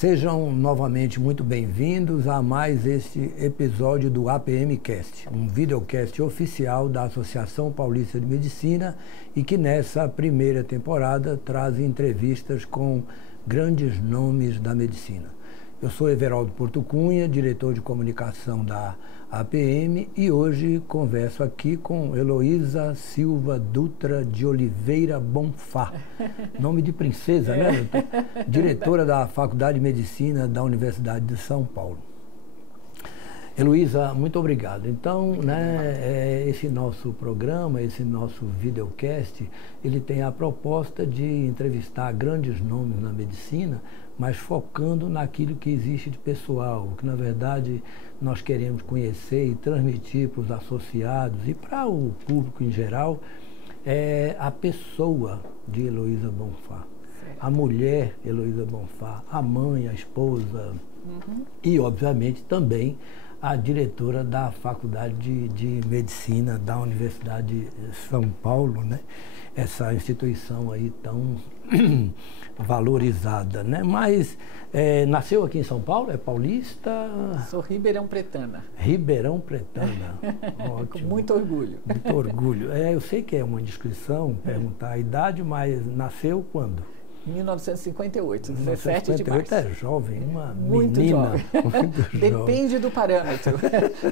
Sejam novamente muito bem-vindos a mais este episódio do APMcast, um videocast oficial da Associação Paulista de Medicina e que nessa primeira temporada traz entrevistas com grandes nomes da medicina. Eu sou Everaldo Porto Cunha, diretor de comunicação da APM, e hoje converso aqui com Heloísa Silva Dutra de Oliveira Bonfá, nome de princesa, né? Diretora da Faculdade de Medicina da Universidade de São Paulo. Heloísa, muito obrigado. Então, esse nosso programa, esse nosso videocast, ele tem a proposta de entrevistar grandes nomes na medicina, mas focando naquilo que existe de pessoal, que na verdade nós queremos conhecer e transmitir para os associados e para o público em geral, é a pessoa de Heloísa Bonfá, a mulher Heloísa Bonfá, a mãe, a esposa e, obviamente, também a diretora da Faculdade de Medicina da Universidade de São Paulo, né? Essa instituição aí tão valorizada, né? Mas nasceu aqui em São Paulo, é paulista? Sou ribeirão pretana. Ribeirão pretana, ótimo. Com muito orgulho. Muito orgulho. Eu sei que é uma indiscrição perguntar a idade, mas nasceu quando? 1958, 17 de março. É jovem, uma muito menina. Jovem. Muito Depende do parâmetro,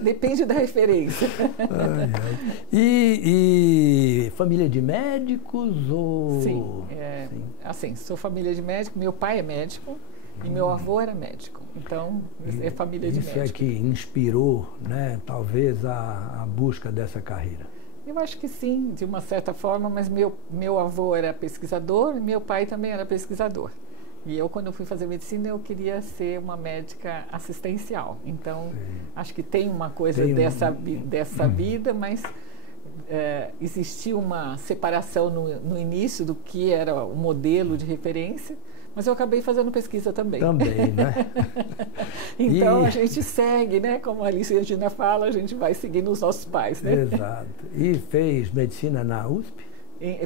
depende da referência. Ai, ai. E família de médicos? Ou... Sim, assim, sou família de médico, meu pai é médico e meu avô era médico, então é família de médico. Isso é que inspirou, né, talvez a busca dessa carreira. Eu acho que sim, de uma certa forma, mas meu avô era pesquisador e meu pai também era pesquisador. E eu, quando eu fui fazer medicina, eu queria ser uma médica assistencial. Então, acho que tem uma coisa dessa vida, mas existiu uma separação no início do que era o modelo de referência, mas eu acabei fazendo pesquisa também. Também, né? Então, a gente segue, né? Como a Alice Regina fala, a gente vai seguindo os nossos pais, né? Exato. E fez medicina na USP?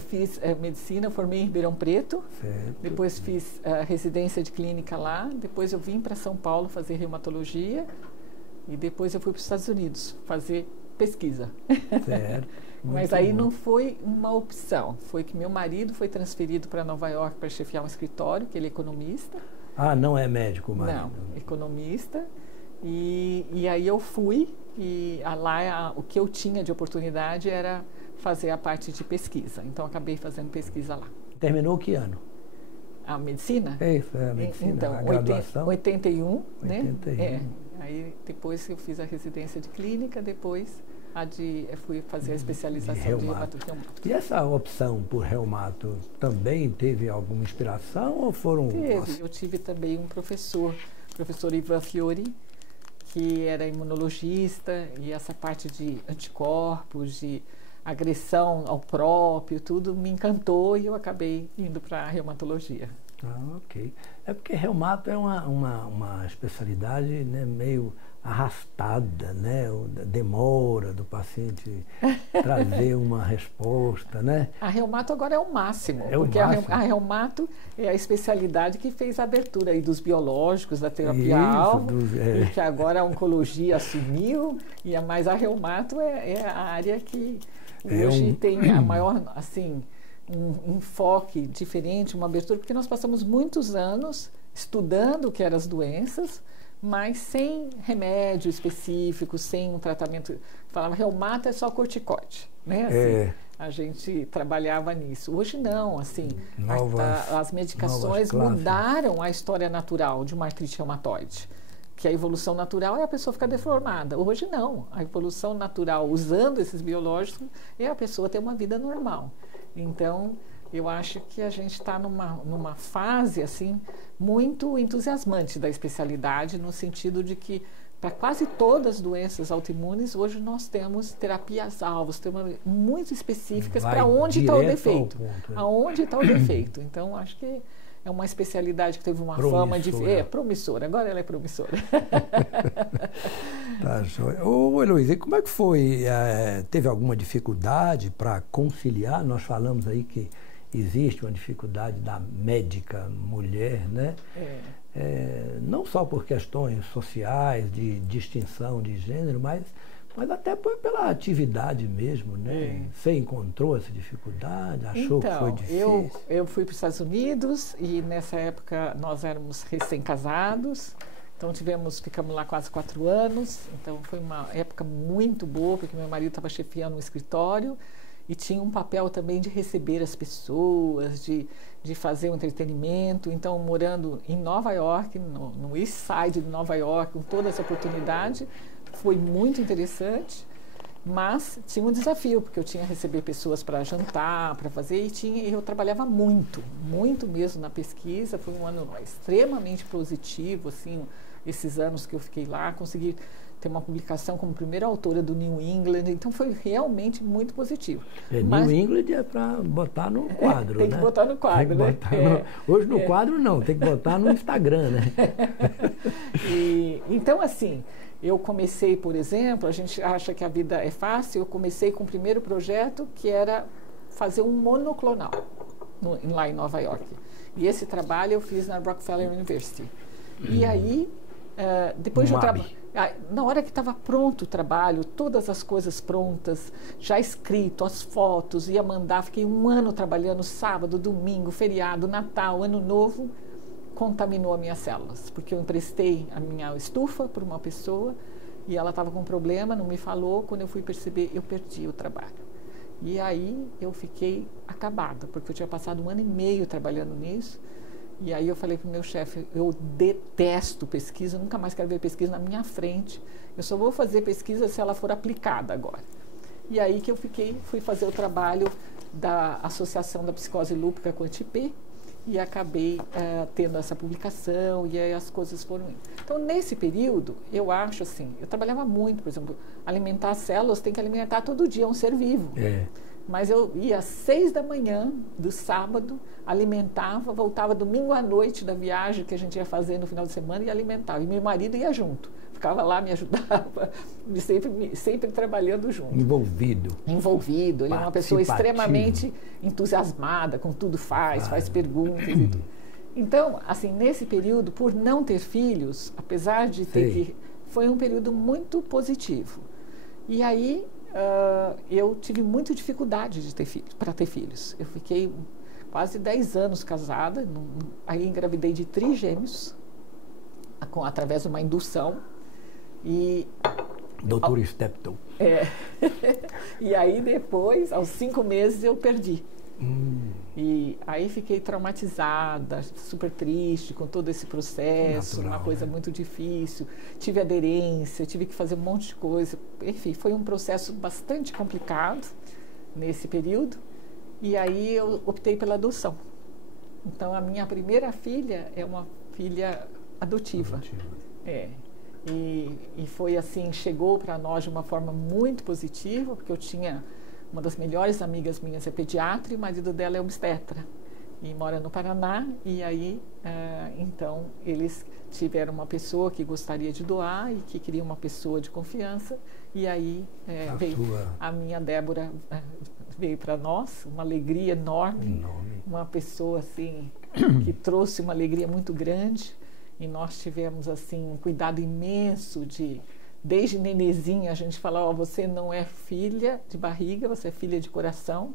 Fiz medicina, formei em Ribeirão Preto. Certo. Depois fiz residência de clínica lá. Depois eu vim para São Paulo fazer reumatologia. E depois eu fui para os Estados Unidos fazer pesquisa. Certo. Mas aí não foi uma opção. Foi que meu marido foi transferido para Nova York para chefiar um escritório, que ele é economista. Ah, não é médico, marido? Não, economista. E aí eu fui e lá o que eu tinha de oportunidade era fazer a parte de pesquisa. Então acabei fazendo pesquisa lá. Terminou que ano? A medicina? Isso, a medicina, então, a graduação? 81, 81. né? Aí depois eu fiz a residência de clínica, depois fui fazer a especialização de reumato. E essa opção por reumato também teve alguma inspiração ou foram... Teve. Eu tive também um professor Ivan Fiori, que era imunologista, e essa parte de anticorpos, de agressão ao próprio, tudo me encantou e eu acabei indo para a reumatologia. Ah, ok. É porque reumato é uma especialidade, né, meio arrastada, né? Demora do paciente trazer uma resposta, né? A reumato agora é o máximo, porque a reumato é a especialidade que fez a abertura aí dos biológicos, da terapia-alvo, e que agora a oncologia assumiu, mas a reumato é a área que hoje tem a maior, assim, um enfoque diferente, uma abertura, porque nós passamos muitos anos estudando o que eram as doenças, mas sem remédio específico, sem um tratamento. Falava, reumato é só corticoide, né? Assim, a gente trabalhava nisso. Hoje não, assim, as medicações mudaram a história natural de uma artrite reumatoide. Que a evolução natural é a pessoa ficar deformada. Hoje não. A evolução natural, usando esses biológicos, é a pessoa ter uma vida normal. Então, eu acho que a gente está numa fase assim muito entusiasmante da especialidade, no sentido de que para quase todas as doenças autoimunes, hoje nós temos terapias-alvos, muito específicas para onde está o defeito. Aonde está o defeito. Então, acho que é uma especialidade que teve uma fama de... promissora. Agora ela é promissora. Tá joia. Ô, Heloísa, como é que foi? Teve alguma dificuldade para conciliar? Nós falamos aí que existe uma dificuldade da médica mulher, né? Não só por questões sociais, de distinção de gênero, mas até pela atividade mesmo, né? Você encontrou essa dificuldade? Achou que foi difícil? Eu fui para os Estados Unidos e nessa época nós éramos recém-casados. Então ficamos lá quase 4 anos. Então foi uma época muito boa, porque meu marido estava chefiando um escritório e tinha um papel também de receber as pessoas, de fazer um entretenimento. Então, morando em Nova York, no East Side de Nova York, com toda essa oportunidade, foi muito interessante, mas tinha um desafio, porque eu tinha que receber pessoas para jantar, para fazer, e eu trabalhava muito mesmo na pesquisa. Foi um ano extremamente positivo, assim, esses anos que eu fiquei lá, consegui ter uma publicação como primeira autora do New England, então foi realmente muito positivo. New England é para botar no quadro, tem que botar no quadro, né? Hoje no quadro não, tem que botar no Instagram, né? Então, assim, eu comecei, por exemplo, a gente acha que a vida é fácil, eu comecei com o primeiro projeto, que era fazer um monoclonal lá em Nova York. E esse trabalho eu fiz na Rockefeller University. E aí, depois de na hora que estava pronto o trabalho, todas as coisas prontas, já escrito, as fotos, ia mandar, fiquei 1 ano trabalhando, sábado, domingo, feriado, Natal, Ano Novo, contaminou as minhas células, porque eu emprestei a minha estufa para uma pessoa e ela estava com um problema, não me falou, quando eu fui perceber, eu perdi o trabalho. E aí eu fiquei acabada, porque eu tinha passado 1 ano e meio trabalhando nisso. E aí eu falei para o meu chefe, eu detesto pesquisa, nunca mais quero ver pesquisa na minha frente. Eu só vou fazer pesquisa se ela for aplicada agora. E aí que eu fui fazer o trabalho da Associação da Psicose Lúpica com anti-P e acabei tendo essa publicação e aí as coisas foram indo. Então, nesse período, eu acho assim, eu trabalhava muito, por exemplo, alimentar as células, tem que alimentar todo dia, é um ser vivo. Mas eu ia às 6 da manhã do sábado, alimentava, voltava domingo à noite da viagem que a gente ia fazer no final de semana e alimentava. E meu marido ia junto, ficava lá, me ajudava, sempre trabalhando junto. Envolvido. Ele é uma pessoa extremamente entusiasmada, com tudo faz perguntas e tudo. Então, assim, nesse período, por não ter filhos, apesar de ter que... Foi um período muito positivo. E aí... eu tive muita dificuldade para ter filhos. Eu fiquei quase 10 anos casada, aí engravidei de trigêmeos, através de uma indução. Doutor Steptoe. E aí depois, aos 5 meses, eu perdi. E aí fiquei traumatizada, super triste com todo esse processo, uma coisa muito difícil. Tive aderência, tive que fazer um monte de coisa. Enfim, foi um processo bastante complicado nesse período. E aí eu optei pela adoção. Então, a minha primeira filha é uma filha adotiva. E foi assim, chegou para nós de uma forma muito positiva, porque eu tinha... Uma das melhores amigas minhas é pediatra e o marido dela é obstetra. E mora no Paraná. E aí, então, eles tiveram uma pessoa que gostaria de doar e que queria uma pessoa de confiança. E aí a minha Débora veio para nós, uma alegria enorme. Uma pessoa assim que trouxe uma alegria muito grande. E nós tivemos assim um cuidado imenso desde nenezinha, a gente fala, você não é filha de barriga, você é filha de coração.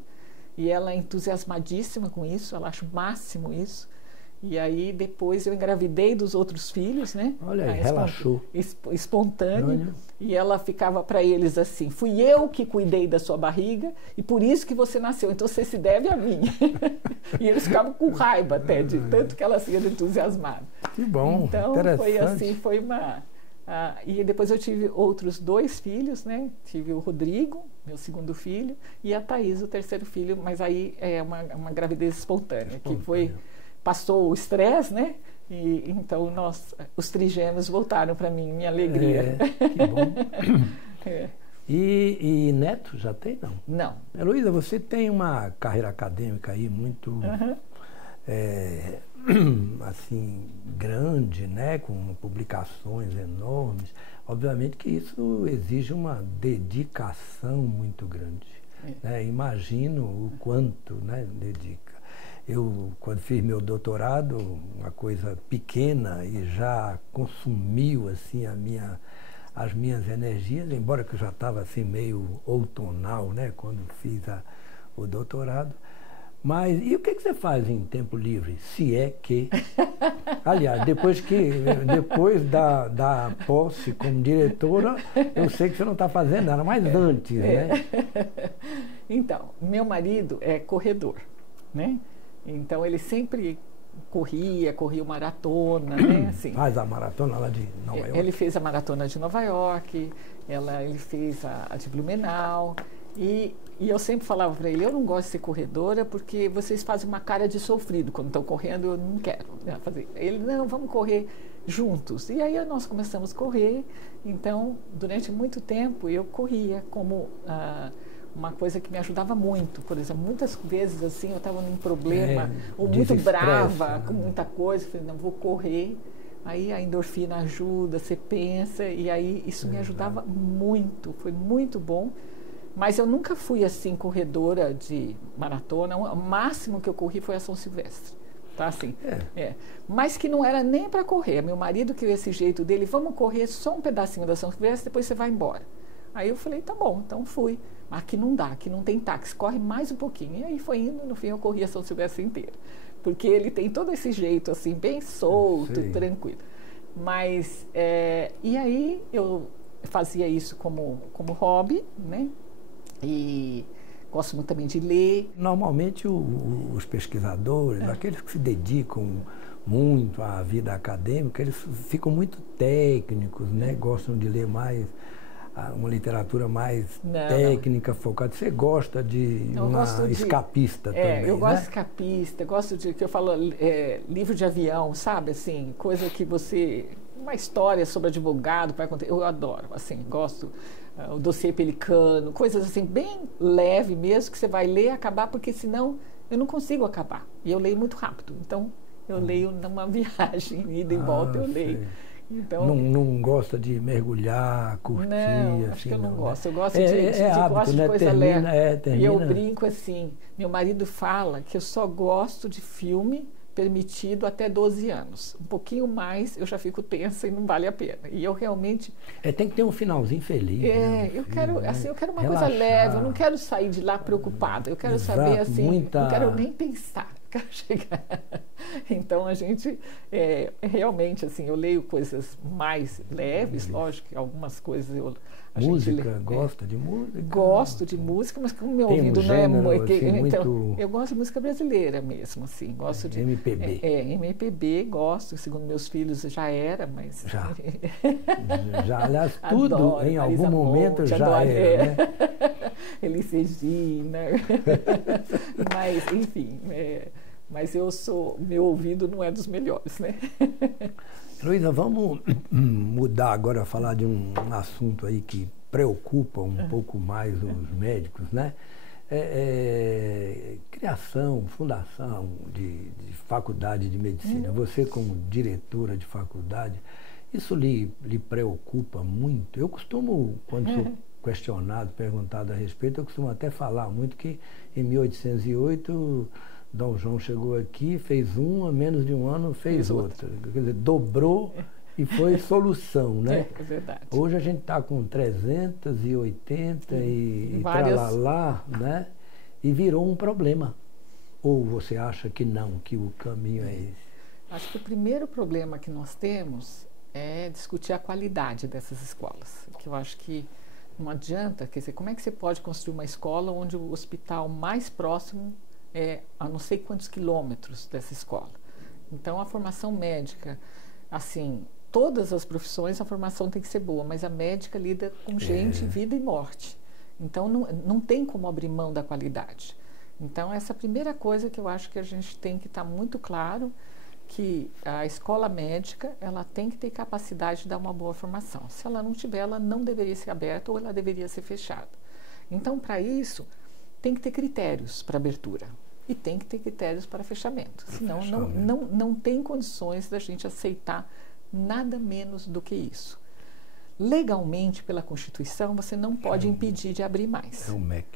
E ela é entusiasmadíssima com isso, ela acha o máximo isso. E aí, depois, eu engravidei dos outros filhos, né? Olha aí, relaxou. Espontâneo. E ela ficava para eles assim, fui eu que cuidei da sua barriga e por isso que você nasceu, então você se deve a mim. E eles ficavam com raiva até, de tanto que ela se entusiasmada. Que bom, então, interessante. Foi assim, foi uma... e depois eu tive outros 2 filhos, né? Tive o Rodrigo, meu segundo filho, e a Thaís, o terceiro filho, mas aí é uma gravidez espontânea, que passou o estresse, né? E então os trigêmeos voltaram para mim, minha alegria. Que bom. E neto já tem, não? Não. Heloísa, você tem uma carreira acadêmica aí muito... assim, grande, né, com publicações enormes. Obviamente que isso exige uma dedicação muito grande. Né? Imagino o quanto, né, dedica. Eu, quando fiz meu doutorado, uma coisa pequena e já consumiu assim as minhas energias, embora que eu já estava assim meio outonal, né, quando fiz o doutorado. Mas e o que você faz em tempo livre? Se é que... Aliás, depois da posse como diretora, eu sei que você não está fazendo nada, mas antes, né? Então, meu marido é corredor, né? Então, ele sempre corria maratona, né? Assim, faz a maratona lá de Nova York. Ele fez a maratona de Nova York, ele fez a de Blumenau. E eu sempre falava para ele, eu não gosto de ser corredora porque vocês fazem uma cara de sofrido quando estão correndo, eu não quero fazer. Ele, não, vamos correr juntos. E aí nós começamos a correr, então, durante muito tempo eu corria como uma coisa que me ajudava muito. Por exemplo, muitas vezes assim, eu estava num problema, ou muito brava, com muita coisa, eu falei, não, vou correr. Aí a endorfina ajuda, você pensa, e aí isso me ajudava muito, foi muito bom. Mas eu nunca fui assim corredora de maratona, o máximo que eu corri foi a São Silvestre, tá assim. Mas que não era nem para correr. Meu marido, que esse jeito dele, vamos correr só um pedacinho da São Silvestre, depois você vai embora. Aí eu falei, tá bom, então fui. Mas aqui não dá, aqui não tem táxi, corre mais um pouquinho. E aí foi indo, no fim eu corri a São Silvestre inteira. Porque ele tem todo esse jeito assim, bem solto, tranquilo. Mas, e aí eu fazia isso como hobby, né? E gosto muito também de ler. Normalmente os pesquisadores, aqueles que se dedicam muito à vida acadêmica, eles ficam muito técnicos, né? Gostam de ler mais, uma literatura mais técnica, focada. Você gosta de escapista também, eu gosto de escapista, gosto de, que eu falo, livro de avião, sabe? Assim, coisa que você... Uma história sobre advogado, eu adoro, assim, gosto... o dossiê Pelicano, coisas assim, bem leve mesmo, que você vai ler e acabar, porque senão eu não consigo acabar. E eu leio muito rápido. Então, eu leio numa viagem, ida e volta, eu leio. Então, não gosta de mergulhar, curtir? Não, assim, acho que eu não gosto. Né? Eu gosto de hábito, né? coisa leve. Termina. E eu brinco assim, meu marido fala que eu só gosto de filme permitido até 12 anos. Um pouquinho mais, eu já fico tensa e não vale a pena. E eu realmente... tem que ter um finalzinho feliz. Eu quero, né? Assim, eu quero uma coisa leve, eu não quero sair de lá preocupada. Eu quero saber, assim, não quero nem pensar, quero chegar. Então, a gente, realmente, assim, eu leio coisas mais leves, lógico que algumas coisas música, gosta de música? Gosto de música, mas como meu ouvido não é muito... Então, eu gosto de música brasileira mesmo, assim, gosto de... MPB. MPB, gosto, segundo meus filhos já era, mas... Já, aliás, tudo adoro, em algum Marisa momento Monte, já adoro, era, né? Elis Regina, mas, enfim, mas meu ouvido não é dos melhores, né? Luísa, vamos mudar agora, falar de um assunto aí que preocupa um pouco mais os médicos, né? Criação, fundação de faculdade de medicina. Você, como diretora de faculdade, isso lhe preocupa muito? Eu costumo, quando sou questionado, perguntado a respeito, eu costumo até falar muito que em 1808... Dom João chegou aqui, fez menos de um ano fez outra. Quer dizer, dobrou e foi solução, né? É verdade. Hoje a gente está com 380 e tralalá, né? E virou um problema. Ou você acha que não, que o caminho é esse? Acho que o primeiro problema que nós temos é discutir a qualidade dessas escolas. Que eu acho que não adianta, quer dizer, como é que você pode construir uma escola onde o hospital mais próximo a não sei quantos quilômetros dessa escola. Então, a formação médica, assim, todas as profissões, a formação tem que ser boa, mas a médica lida com gente, vida e morte. Então, não tem como abrir mão da qualidade. Então, essa é a primeira coisa que eu acho que a gente tem que estar muito claro, que a escola médica, ela tem que ter capacidade de dar uma boa formação. Se ela não tiver, ela não deveria ser aberta ou ela deveria ser fechada. Então, para isso, tem que ter critérios para abertura. E tem que ter critérios para fechamento. Senão, não tem condições da gente aceitar nada menos do que isso. Legalmente, pela Constituição, você não pode impedir de abrir mais. É o MEC.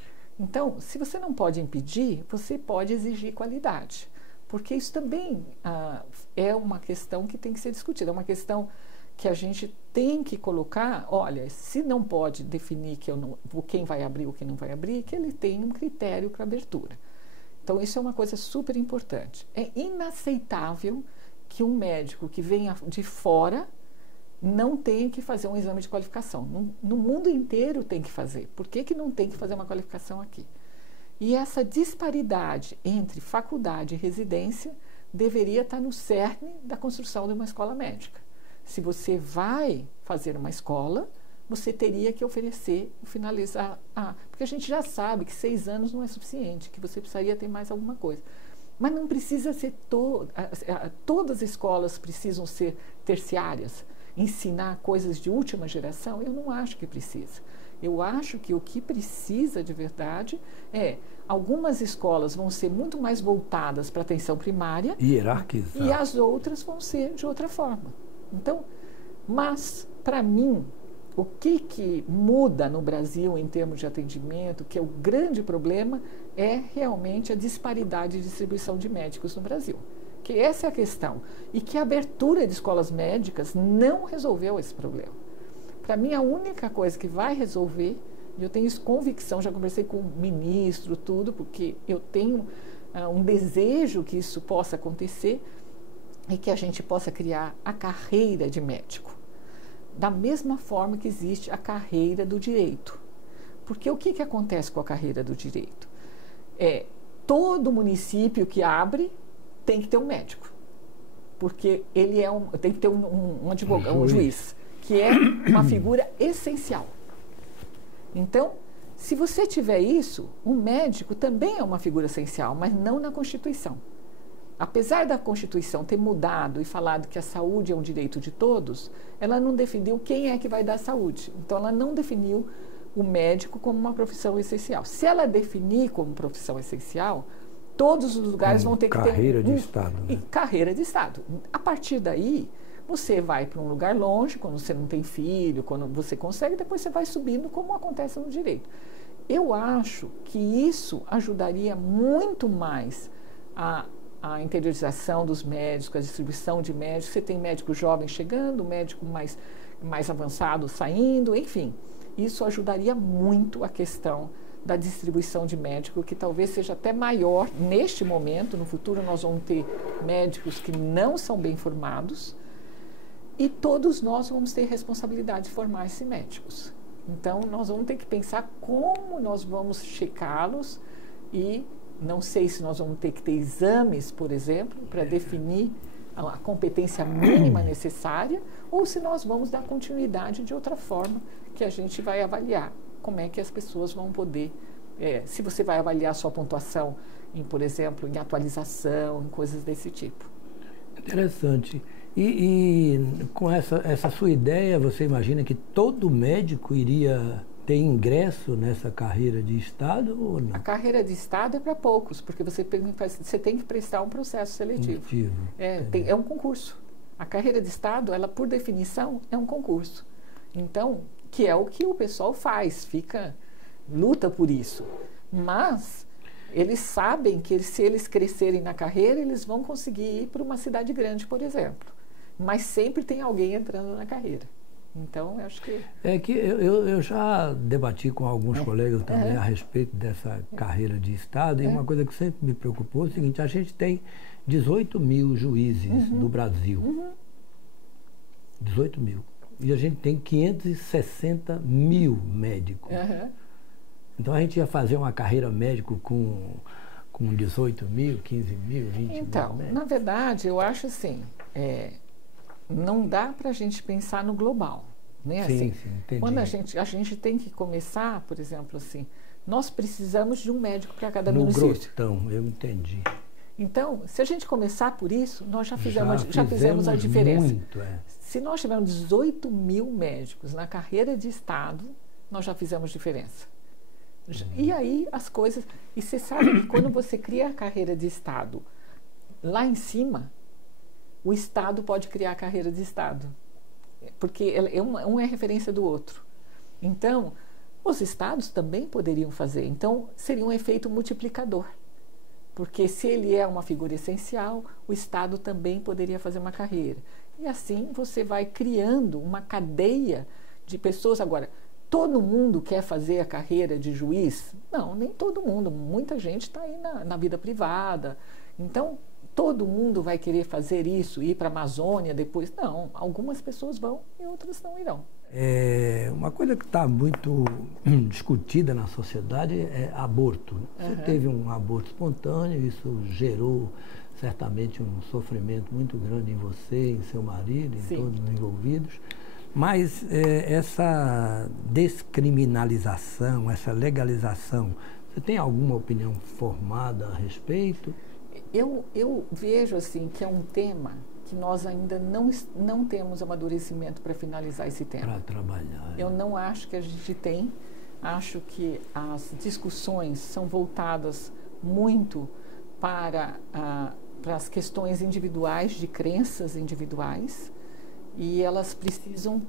Então, se você não pode impedir, você pode exigir qualidade. porque isso também é uma questão que tem que ser discutida, é uma questão que a gente tem que colocar, olha, se não pode definir quem vai abrir ou quem não vai abrir, que ele tem um critério para abertura. Então, isso é uma coisa super importante. É inaceitável que um médico que venha de fora não tenha que fazer um exame de qualificação. No mundo inteiro tem que fazer. Por que não tem que fazer uma qualificação aqui? E essa disparidade entre faculdade e residência deveria estar no cerne da construção de uma escola médica. Se você vai fazer uma escola, você teria que oferecer, finalizar. Porque a gente já sabe que 6 anos não é suficiente, que você precisaria ter mais alguma coisa. Mas não precisa ser todas as escolas precisam ser terciárias, ensinar coisas de última geração. Eu não acho que precisa. Eu acho que o que precisa de verdade algumas escolas vão ser muito mais voltadas para a atenção primária, hierarquizar, e as outras vão ser de outra forma. Então, mas para mim, o que muda no Brasil em termos de atendimento, que é o grande problema, é realmente a disparidade de distribuição de médicos no Brasil. Que essa é a questão. E que a abertura de escolas médicas não resolveu esse problema. Para mim, a única coisa que vai resolver, e eu tenho isso convicção, já conversei com o ministro, tudo, porque eu tenho um desejo que isso possa acontecer, e que a gente possa criar a carreira de médico. Da mesma forma que existe a carreira do direito. Porque o que acontece com a carreira do direito? Todo município que abre tem que ter um médico. Porque ele tem que ter um advogado, um juiz, que é uma figura essencial. Então, se você tiver isso, um médico também é uma figura essencial, mas não na Constituição. Apesar da Constituição ter mudado e falado que a saúde é um direito de todos, ela não definiu quem é que vai dar saúde. Então, ela não definiu o médico como uma profissão essencial. Se ela definir como profissão essencial, todos os lugares vão ter que ter... Carreira de Estado. Né? Carreira de Estado. A partir daí, você vai para um lugar longe, quando você não tem filho, quando você consegue, depois você vai subindo, como acontece no direito. Eu acho que isso ajudaria muito mais a interiorização dos médicos, a distribuição de médicos. Você tem médico jovem chegando, médico mais avançado saindo, enfim. Isso ajudaria muito a questão da distribuição de médico, que talvez seja até maior neste momento. No futuro nós vamos ter médicos que não são bem formados e todos nós vamos ter responsabilidade de formar esses médicos. Então, nós vamos ter que pensar como nós vamos checá-los e não sei se nós vamos ter que ter exames, por exemplo, para definir a competência mínima necessária, ou se nós vamos dar continuidade de outra forma, que a gente vai avaliar como é que as pessoas vão poder, se você vai avaliar a sua pontuação, por exemplo, em atualização, em coisas desse tipo. Interessante. E com essa sua ideia, você imagina que todo médico iria ter ingresso nessa carreira de Estado ou não? A carreira de Estado é para poucos, porque você tem que prestar um processo seletivo. É um concurso. A carreira de Estado, ela por definição, é um concurso. Então, que é o que o pessoal faz, luta por isso. Mas eles sabem que se eles crescerem na carreira, eles vão conseguir ir para uma cidade grande, por exemplo. Mas sempre tem alguém entrando na carreira. Então, eu acho que... É que eu já debati com alguns colegas também a respeito dessa carreira de Estado, e uma coisa que sempre me preocupou é o seguinte: a gente tem 18 mil juízes no Brasil. 18 mil. E a gente tem 560 mil médicos. Então, a gente ia fazer uma carreira médico com 18 mil, 15 mil, 20 mil. Então, na verdade, eu acho assim... não dá para a gente pensar no global, né? Sim, assim, sim, entendi. Quando a gente tem que começar, por exemplo, assim, nós precisamos de um médico para cada município. No grossão, eu entendi. Então, se a gente começar por isso, nós já fizemos a diferença. Muito, Se nós tivermos 18 mil médicos na carreira de Estado, nós já fizemos diferença. E aí as coisas... E você sabe que quando você cria a carreira de Estado lá em cima, o Estado pode criar a carreira de Estado, porque um é referência do outro. Então, os Estados também poderiam fazer. Então, seria um efeito multiplicador. Porque se ele é uma figura essencial, o Estado também poderia fazer uma carreira. E assim você vai criando uma cadeia de pessoas. Agora, todo mundo quer fazer a carreira de juiz? Não, nem todo mundo. Muita gente está aí na vida privada. Então, todo mundo vai querer fazer isso, ir para a Amazônia depois? Não, algumas pessoas vão e outras não irão. Uma coisa que está muito discutida na sociedade é aborto. Você teve um aborto espontâneo, isso gerou certamente um sofrimento muito grande em você, em seu marido, em todos os envolvidos. Mas essa descriminalização, essa legalização, você tem alguma opinião formada a respeito? Eu vejo assim que é um tema que nós ainda não temos amadurecimento para finalizar esse tema. Para trabalhar. Eu não acho que a gente tem. Acho que as discussões são voltadas muito para as questões individuais, de crenças individuais, e elas precisam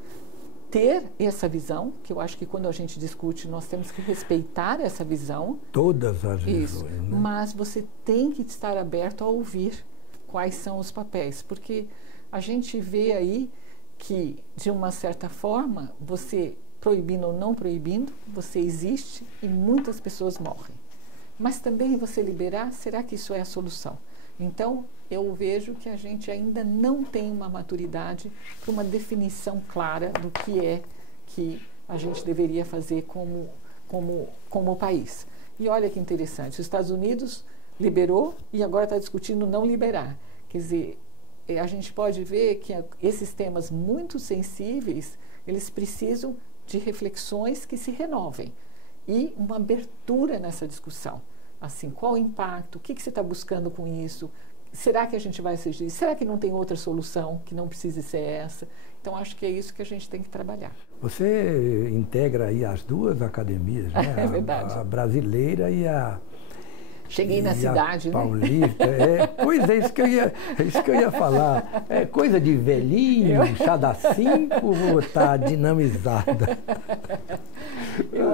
ter essa visão, que eu acho que quando a gente discute, nós temos que respeitar essa visão. Todas as visões, né? Mas você tem que estar aberto a ouvir quais são os papéis, porque a gente vê aí que, de uma certa forma, você proibindo ou não proibindo, você existe e muitas pessoas morrem. Mas também você liberar, será que isso é a solução? Então, eu vejo que a gente ainda não tem uma maturidade para uma definição clara do que é que a gente deveria fazer como país. E olha que interessante, os Estados Unidos liberou e agora está discutindo não liberar. Quer dizer, a gente pode ver que esses temas muito sensíveis, eles precisam de reflexões que se renovem e uma abertura nessa discussão. Assim, qual o impacto? O que você está buscando com isso? Será que a gente vai seguir? Será que não tem outra solução que não precise ser essa? Então, acho que é isso que a gente tem que trabalhar. Você integra aí as duas academias, né? É verdade. A brasileira e a... Cheguei na cidade, paulista, né? Pois é, isso que eu ia falar. É coisa de velhinho, chá da 5, ou está dinamizada? Eu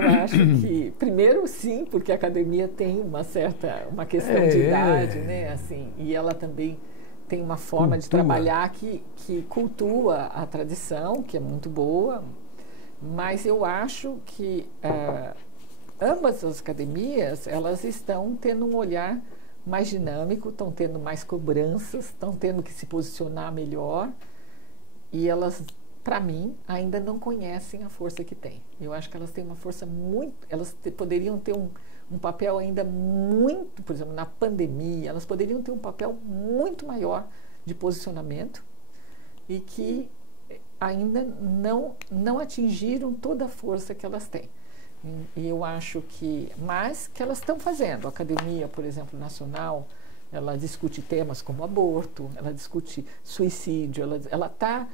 acho que, primeiro, sim, porque a academia tem uma questão de idade, né? Assim, e ela também tem uma forma de trabalhar que cultua a tradição, que é muito boa, mas eu acho que ambas as academias, elas estão tendo um olhar mais dinâmico, estão tendo mais cobranças, estão tendo que se posicionar melhor, e elas, para mim, ainda não conhecem a força que têm. Eu acho que elas têm uma força muito... Elas poderiam ter um papel ainda muito... Por exemplo, na pandemia, elas poderiam ter um papel muito maior de posicionamento e que ainda não atingiram toda a força que elas têm. E eu acho mas que elas estão fazendo. A Academia, por exemplo, Nacional, ela discute temas como aborto, ela discute suicídio, ela está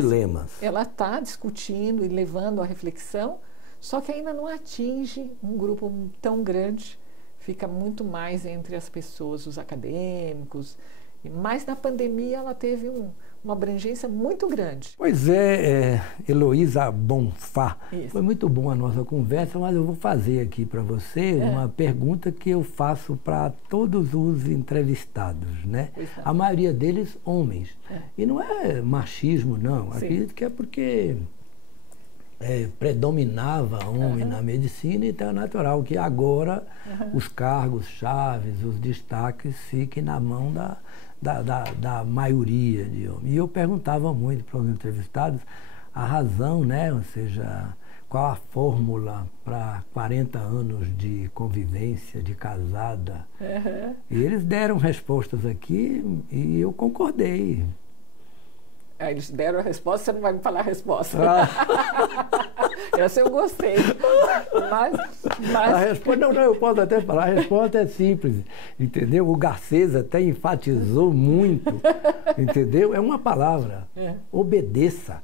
dilemas. Ela está discutindo e levando à reflexão, só que ainda não atinge um grupo tão grande, fica muito mais entre as pessoas, os acadêmicos. Mas na pandemia ela teve uma abrangência muito grande. Pois é, Heloísa Bonfá. Isso. Foi muito boa a nossa conversa, mas eu vou fazer aqui para você uma pergunta que eu faço para todos os entrevistados, né? A maioria deles homens. E não é machismo, não. Acredito que é porque predominava homem na medicina, então é natural que agora os cargos chaves, os destaques fiquem na mão da maioria de homens. E eu perguntava muito para os entrevistados a razão, né? Ou seja, qual a fórmula para 40 anos de convivência, de casada. E eles deram respostas aqui e eu concordei. Eles deram a resposta, você não vai me falar a resposta. Essa eu gostei. Mas... A resposta, não, eu posso até falar, a resposta é simples, entendeu? O Garcês até enfatizou muito, entendeu? É uma palavra, obedeça.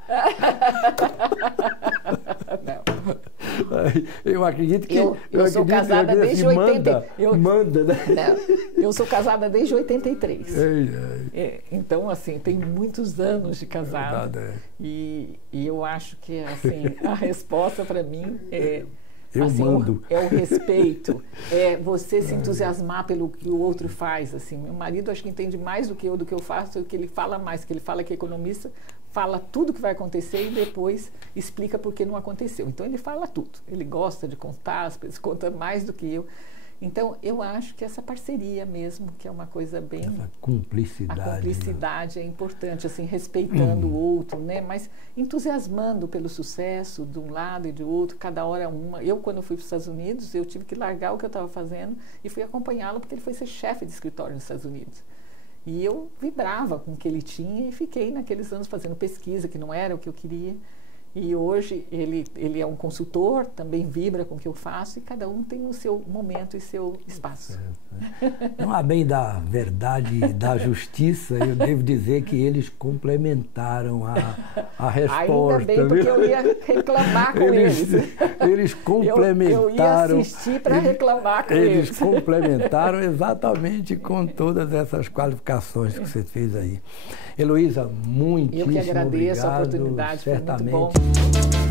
Não. Eu acredito que... Eu sou casada desde 80. Manda, né? Não, eu sou casada desde 83. Então, assim, tem muitos anos de casada. E eu acho que, assim, a resposta para mim Eu mando. É o respeito, é você se entusiasmar pelo que o outro faz. Assim, meu marido acho que entende mais do que eu faço, que ele fala mais, que ele fala que é economista, fala tudo que vai acontecer e depois explica por que não aconteceu. Então ele fala tudo, ele gosta de contar, as pessoas contam mais do que eu. Então, eu acho que essa parceria mesmo, que é uma coisa bem... Essa cumplicidade. A cumplicidade, né? É importante, assim, respeitando o outro, né? Mas entusiasmando pelo sucesso de um lado e de outro, cada hora uma. Eu, quando fui para os Estados Unidos, eu tive que largar o que eu estava fazendo e fui acompanhá-lo porque ele foi ser chefe de escritório nos Estados Unidos. E eu vibrava com o que ele tinha e fiquei naqueles anos fazendo pesquisa, que não era o que eu queria. E hoje ele é um consultor, também vibra com o que eu faço, e cada um tem o seu momento e seu espaço. Não, a bem da verdade e da justiça, eu devo dizer que eles complementaram a resposta. Ainda bem, porque eu ia reclamar com eles. Eles complementaram. Eu ia assistir para reclamar com eles. Eles complementaram exatamente com todas essas qualificações que você fez aí. Heloísa, muitíssimo obrigado. Eu que agradeço a oportunidade, certamente. foi muito bom.